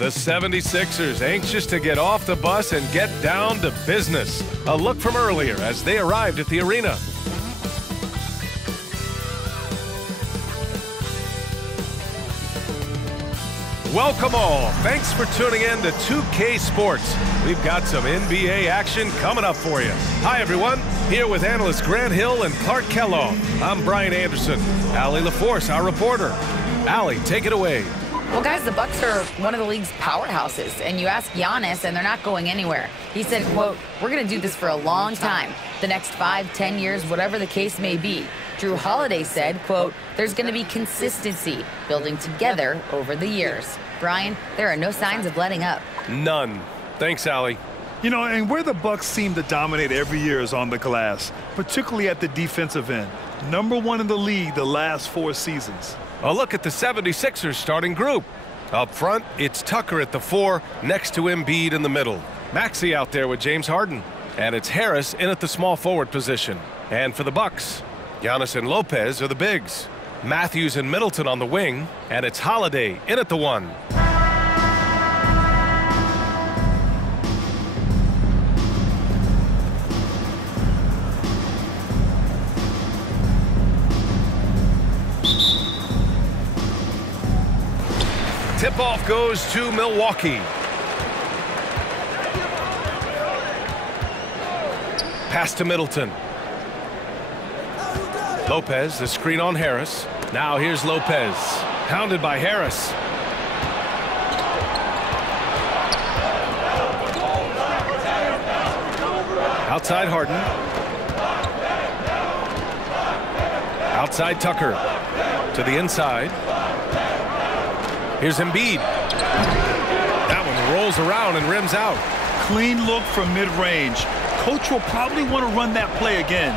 The 76ers anxious to get off the bus and get down to business. A look from earlier as they arrived at the arena. Welcome all. Thanks for tuning in to 2K Sports. We've got some NBA action coming up for you. Hi, everyone. Here with analysts Grant Hill and Clark Kellogg. I'm Brian Anderson. Allie LaForce, our reporter. Allie, take it away. Well, guys, the Bucks are one of the league's powerhouses, and you ask Giannis, and they're not going anywhere. He said, quote, "We're going to do this for a long time, the next 5, 10 years, whatever the case may be." Drew Holiday said, quote, "There's going to be consistency, building together over the years." Brian, there are no signs of letting up. None. Thanks, Allie. You know, and where the Bucks seem to dominate every year is on the glass, particularly at the defensive end. #1 in the league the last 4 seasons. A look at the 76ers starting group. Up front, it's Tucker at the 4, next to Embiid in the middle. Maxey out there with James Harden. And it's Harris in at the small forward position. And for the Bucks, Giannis and Lopez are the bigs. Matthews and Middleton on the wing. And it's Holiday in at the 1. Tip-off goes to Milwaukee. Pass to Middleton. Lopez, the screen on Harris. Now here's Lopez, hounded by Harris. Outside Harden. Outside Tucker. To the inside. Here's Embiid. That one rolls around and rims out. Clean look from mid-range. Coach will probably want to run that play again.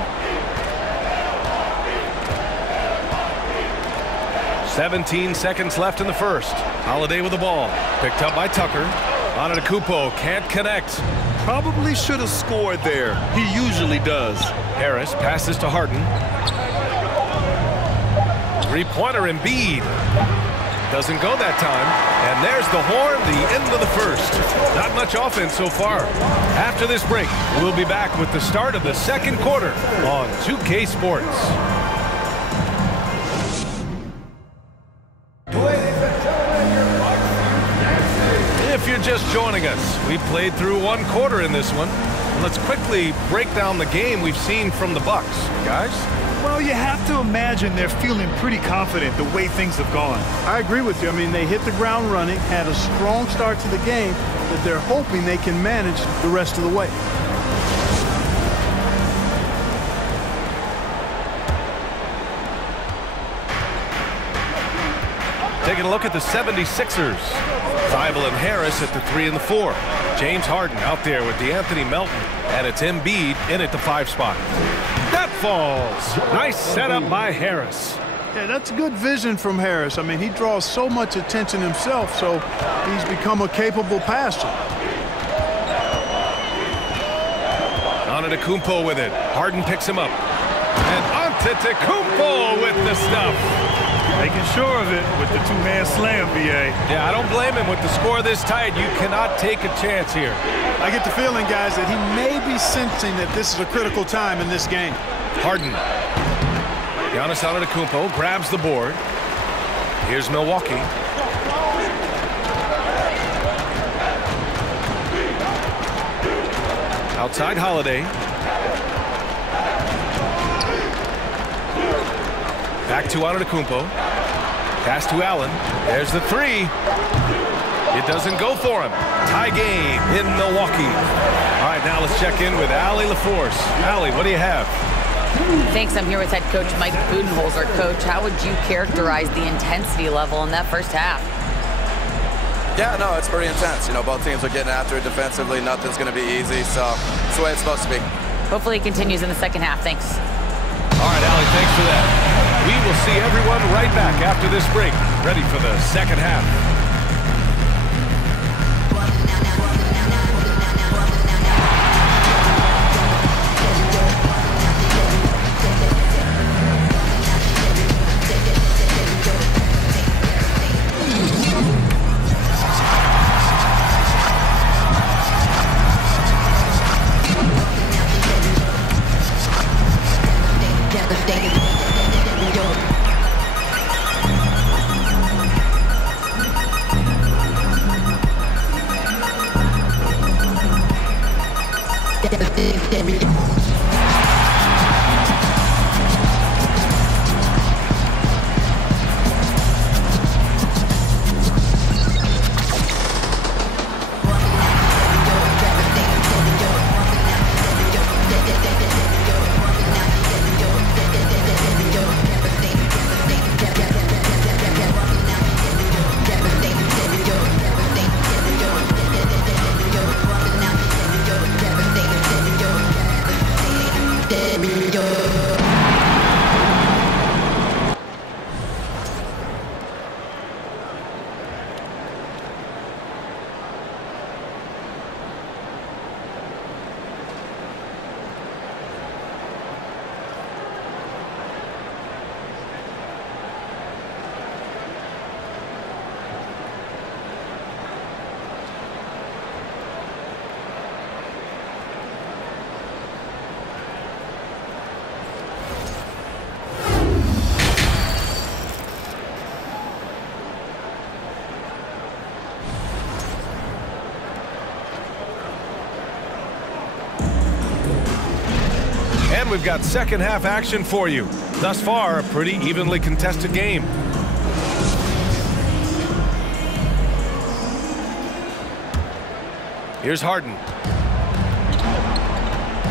17 seconds left in the first. Holiday with the ball. Picked up by Tucker. Antetokounmpo can't connect. Probably should have scored there. He usually does. Harris passes to Harden. Three-pointer Embiid. Doesn't go that time. And there's the horn, the end of the first. Not much offense so far. After this break, we'll be back with the start of the second quarter on 2K Sports. If you're just joining us, we played through 1 quarter in this one. Let's quickly break down the game we've seen from the Bucks. Guys? Well, you have to imagine they're feeling pretty confident the way things have gone. I agree with you. I mean, they hit the ground running, had a strong start to the game that they're hoping they can manage the rest of the way. Taking a look at the 76ers. Thibault and Harris at the 3 and the 4. James Harden out there with DeAnthony Melton. And it's Embiid in at the 5 spot. That falls. Nice setup by Harris. Yeah, that's good vision from Harris. I mean, he draws so much attention himself, so he's become a capable passer. Antetokounmpo with it. Harden picks him up. And Antetokounmpo with the stuff. Making sure of it with the 2-hand slam, B.A. Yeah, I don't blame him. With the score this tight, you cannot take a chance here. I get the feeling, guys, that he may be sensing that this is a critical time in this game. Harden. Giannis Antetokounmpo grabs the board. Here's Milwaukee. Outside Holiday. Back to Antetokounmpo. Pass to Allen. There's the 3. It doesn't go for him. Tie game in Milwaukee. All right, now let's check in with Allie LaForce. Allie, what do you have? Thanks. I'm here with head coach Mike Budenholzer. Coach, how would you characterize the intensity level in that first half? Yeah, no, it's pretty intense. You know, both teams are getting after it defensively. Nothing's going to be easy, so it's the way it's supposed to be. Hopefully it continues in the second half. Thanks. All right, Allie, thanks for that. We will see everyone right back after this break, ready for the second half. we've got second half action for you. Thus far, a pretty evenly contested game. Here's Harden.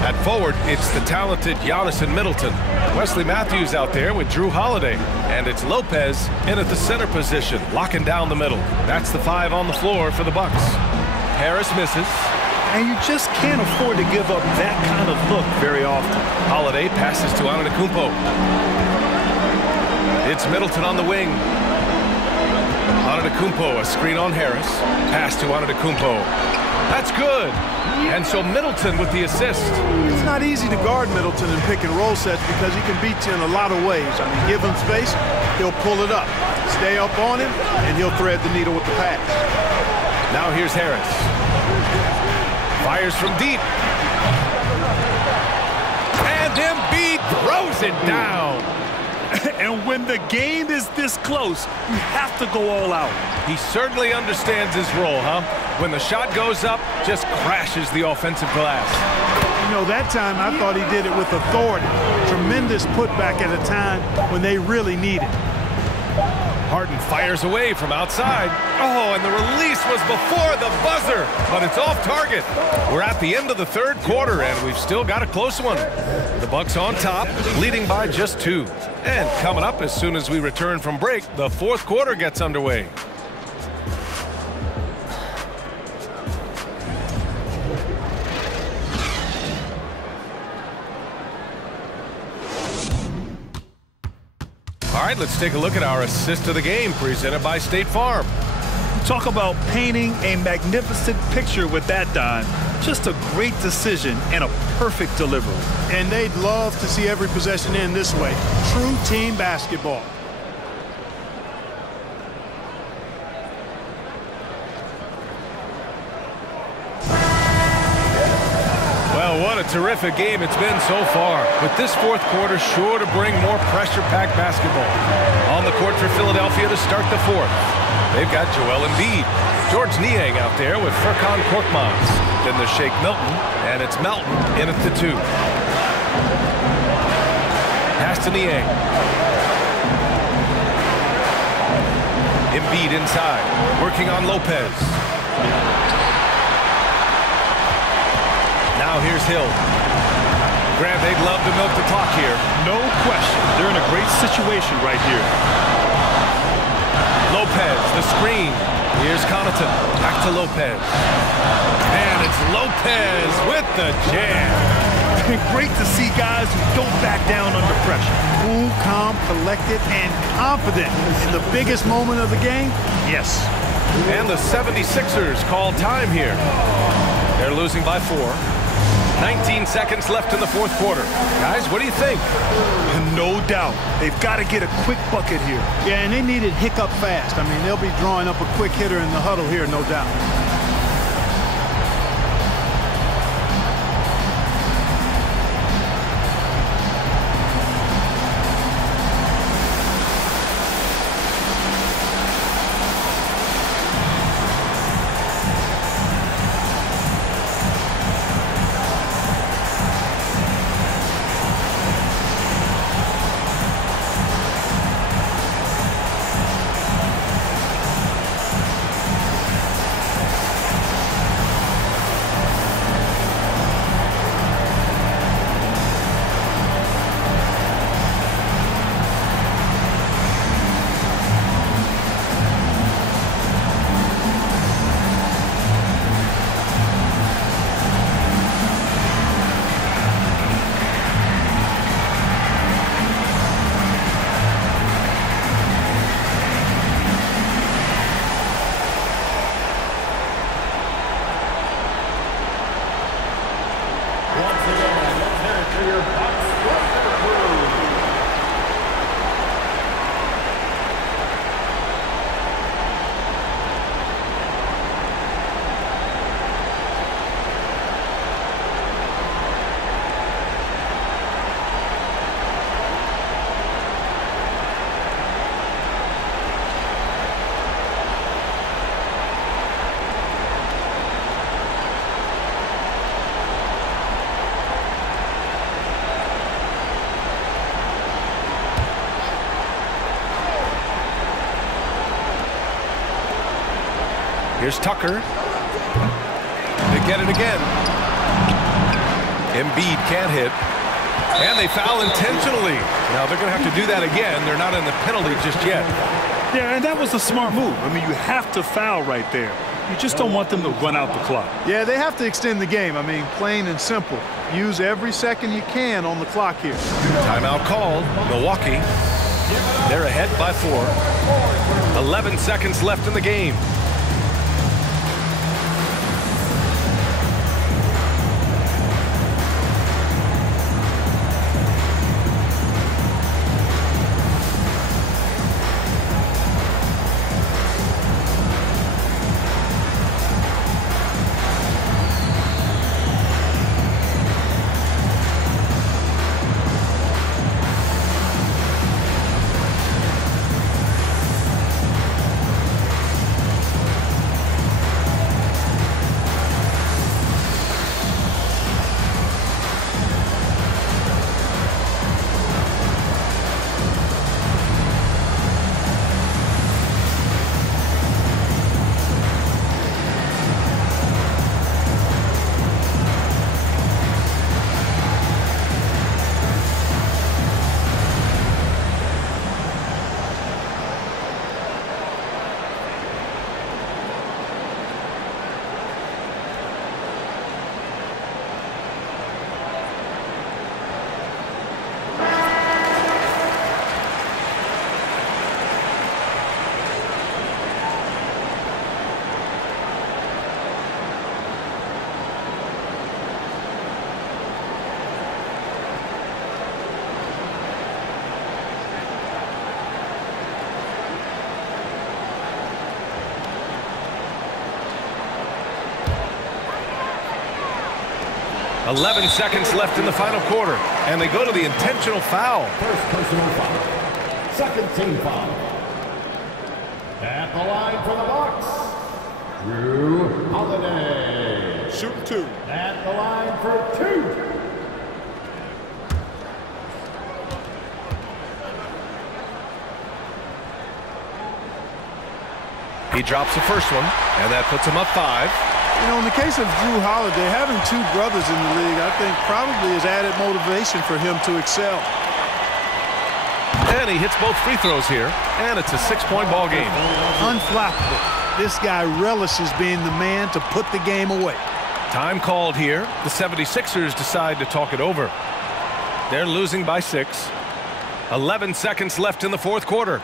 At forward, it's the talented Giannis and Middleton. Wesley Matthews out there with Drew Holiday. And it's Lopez in at the center position, locking down the middle. That's the 5 on the floor for the Bucks. Harris misses. And you just can't afford to give up that kind of look very often. Holiday passes to Antetokounmpo. It's Middleton on the wing. Antetokounmpo, a screen on Harris. Pass to Antetokounmpo. That's good. And so Middleton with the assist. It's not easy to guard Middleton in pick and roll sets because he can beat you in a lot of ways. I mean, give him space, he'll pull it up. Stay up on him, and he'll thread the needle with the pass. Now here's Harris. Fires from deep. And Embiid throws it down. And when the game is this close, you have to go all out. He certainly understands his role, huh? When the shot goes up, just crashes the offensive glass. You know, that time I thought he did it with authority. Tremendous putback at a time when they really need it. Harden fires away from outside. Oh, and the release was before the buzzer, but it's off target. We're at the end of the third quarter, and we've still got a close one. The Bucks on top, leading by just 2. And coming up as soon as we return from break, the fourth quarter gets underway. All right, let's take a look at our assist of the game presented by State Farm. Talk about painting a magnificent picture with that, Don. Just a great decision and a perfect delivery. And they'd love to see every possession end this way. True team basketball. Well, what a terrific game it's been so far. With this fourth quarter sure to bring more pressure-packed basketball. On the court for Philadelphia to start the fourth. They've got Joel Embiid. George Niang out there with Furkan Korkmaz. Then the Shake Milton, and it's Melton in at the 2. Pass to Niang. Embiid inside, working on Lopez. Now here's Hill. Grant, they'd love to milk the clock here. No question. They're in a great situation right here. Lopez, the screen. Here's Connaughton. Back to Lopez. And it's Lopez with the jam. Great to see guys who don't back down under pressure. Cool, calm, collected, and confident in the biggest moment of the game. Yes. And the 76ers call time here. They're losing by 4. 19 seconds left in the fourth quarter. Guys, what do you think? No doubt. They've got to get a quick bucket here. Yeah, and they need it hiccup fast. I mean, they'll be drawing up a quick hitter in the huddle here, no doubt. Here's Tucker. They get it again. Embiid can't hit. And they foul intentionally. Now they're going to have to do that again. They're not in the penalty just yet. Yeah, and that was a smart move. I mean, you have to foul right there. You just don't want them to run out the clock. Yeah, they have to extend the game. I mean, plain and simple. Use every second you can on the clock here. Timeout called. Milwaukee. They're ahead by 4. 11 seconds left in the game. .11 seconds left in the final quarter, and they go to the intentional foul. First personal foul. Second team foul. At the line for the Bucks, Drew Holiday. Shooting 2. At the line for 2. He drops the first one, and that puts him up 5. You know, in the case of Drew Holiday, having 2 brothers in the league, I think probably is added motivation for him to excel. And he hits both free throws here, and it's a 6-point ball game. Unflappable. This guy relishes being the man to put the game away. Time called here. The 76ers decide to talk it over. They're losing by 6. 11 seconds left in the fourth quarter.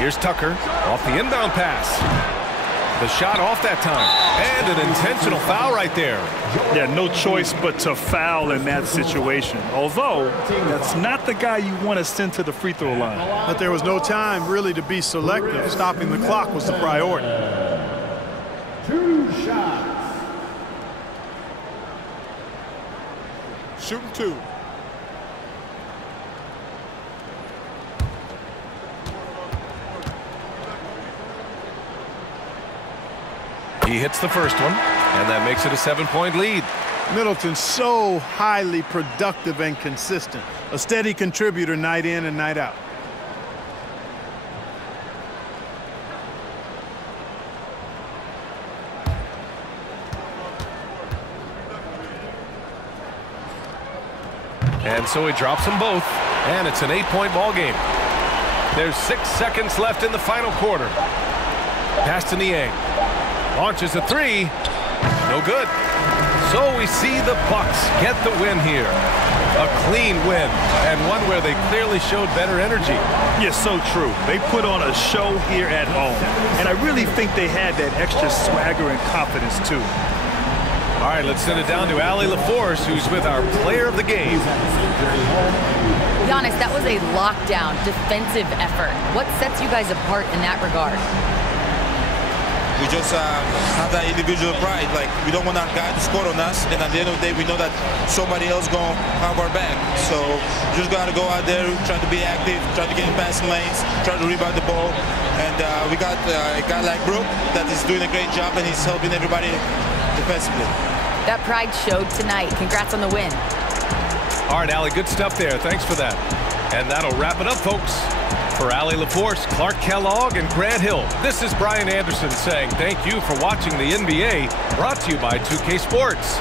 Here's Tucker off the inbound pass. The shot off that time. And an intentional foul right there. Yeah, no choice but to foul in that situation. Although, that's not the guy you want to send to the free throw line. But there was no time really to be selective. Stopping the clock was the priority. 2 shots. Shooting 2. He hits the first one, and that makes it a 7-point lead. Middleton's so highly productive and consistent. A steady contributor night in and night out. And so he drops them both, and it's an 8-point ball game. There's 6 seconds left in the final quarter. Pass to Niang. Launches a 3. No good. So we see the Bucks get the win here. A clean win, and one where they clearly showed better energy. Yeah, so true. They put on a show here at home, and I really think they had that extra swagger and confidence, too. All right, let's send it down to Allie LaForce, who's with our player of the game. Giannis, that was a lockdown defensive effort. What sets you guys apart in that regard? We just have that individual pride. Like, we don't want our guy to score on us, and at the end of the day, we know that somebody else going to have our back. So just got to go out there, try to be active, try to get in passing lanes, try to rebound the ball. And we got a guy like Brook that is doing a great job, and he's helping everybody defensively. That pride showed tonight. Congrats on the win. All right, Allie, good stuff there. Thanks for that. And that'll wrap it up, folks. For Allie LaForce, Clark Kellogg, and Grant Hill, this is Brian Anderson saying thank you for watching the NBA, brought to you by 2K Sports.